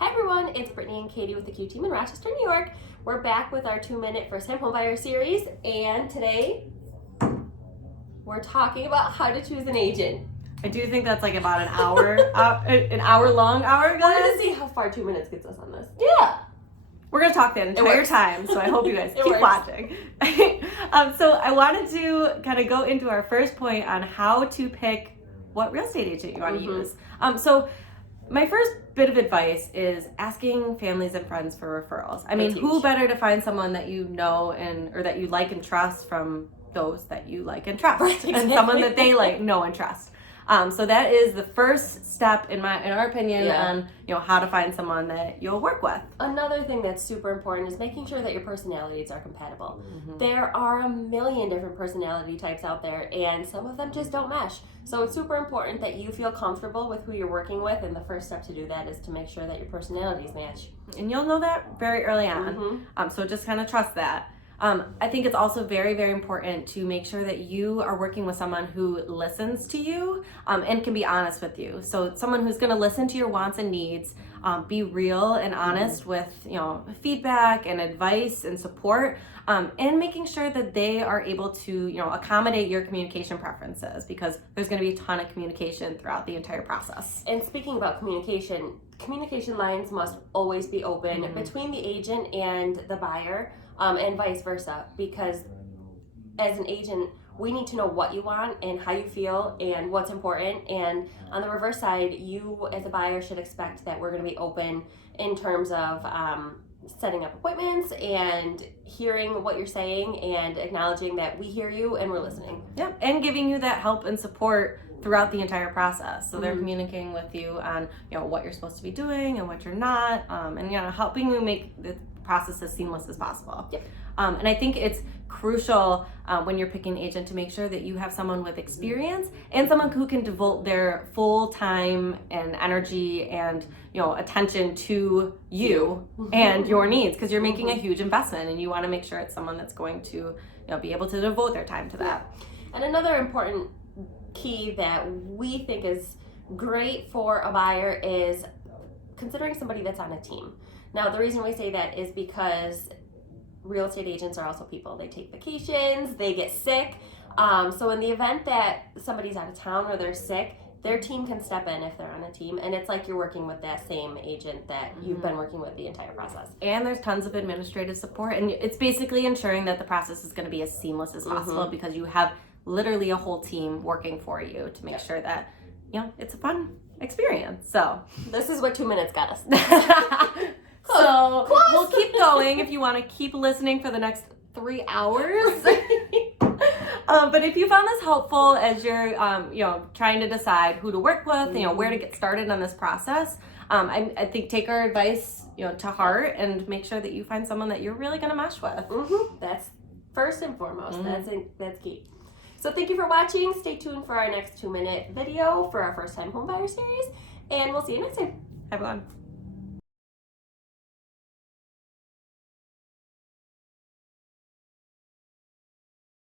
Hi everyone, it's Brittany and Katie with the Q Team in Rochester, New York. We're back with our 2-minute first-time homebuyer series, and today we're talking about how to choose an agent. I do think that's like about an hour, an hour-long hour, guys. We're gonna see how far 2 minutes gets us on this. Yeah. We're gonna talk the entire time, so I hope you guys keep works. watching. So I wanted to kind of go into our first point on how to pick what real estate agent you want to use. So my first bit of advice is asking families and friends for referrals. I mean, who better to find someone that you know or that you like and trust from those that you like and trust, right, exactly. And someone that they like, know, and trust. So that is the first step in our opinion on how to find someone that you'll work with. Another thing that's super important is making sure that your personalities are compatible. There are a million different personality types out there, and some of them just don't mesh. So it's super important that you feel comfortable with who you're working with, and the first step to do that is to make sure that your personalities match. And you'll know that very early on. So just kind of trust that. I think it's also very, very important to make sure that you are working with someone who listens to you and can be honest with you. So someone who's going to listen to your wants and needs, be real and honest with feedback and advice and support, and making sure that they are able to accommodate your communication preferences, because there's going to be a ton of communication throughout the entire process. And speaking about communication lines must always be open between the agent and the buyer. And vice versa, because as an agent, we need to know what you want and how you feel and what's important. And on the reverse side, you as a buyer should expect that we're going to be open in terms of setting up appointments and hearing what you're saying and acknowledging that we hear you and we're listening. Yep, and giving you that help and support throughout the entire process. So they're communicating with you on what you're supposed to be doing and what you're not, and helping you make the process as seamless as possible. Yep. And I think it's crucial when you're picking an agent to make sure that you have someone with experience and someone who can devote their full time and energy and attention to you and your needs, because you're making a huge investment and you want to make sure it's someone that's going to be able to devote their time to that. And another important key that we think is great for a buyer is considering somebody that's on a team. Now, the reason we say that is because real estate agents are also people. They take vacations, they get sick. So in the event that somebody's out of town or they're sick, their team can step in if they're on a team. And it's like you're working with that same agent that you've been working with the entire process. And there's tons of administrative support. And it's basically ensuring that the process is going to be as seamless as possible, because you have literally a whole team working for you to make sure that, it's a fun experience. So this is what 2 minutes got us. So we'll keep going if you want to keep listening for the next 3 hours. But if you found this helpful as you're, trying to decide who to work with, where to get started on this process, I think take our advice, to heart and make sure that you find someone that you're really going to mesh with. That's first and foremost. That's key. So thank you for watching. Stay tuned for our next 2-minute video for our first time homebuyer series, and we'll see you next time. Everyone.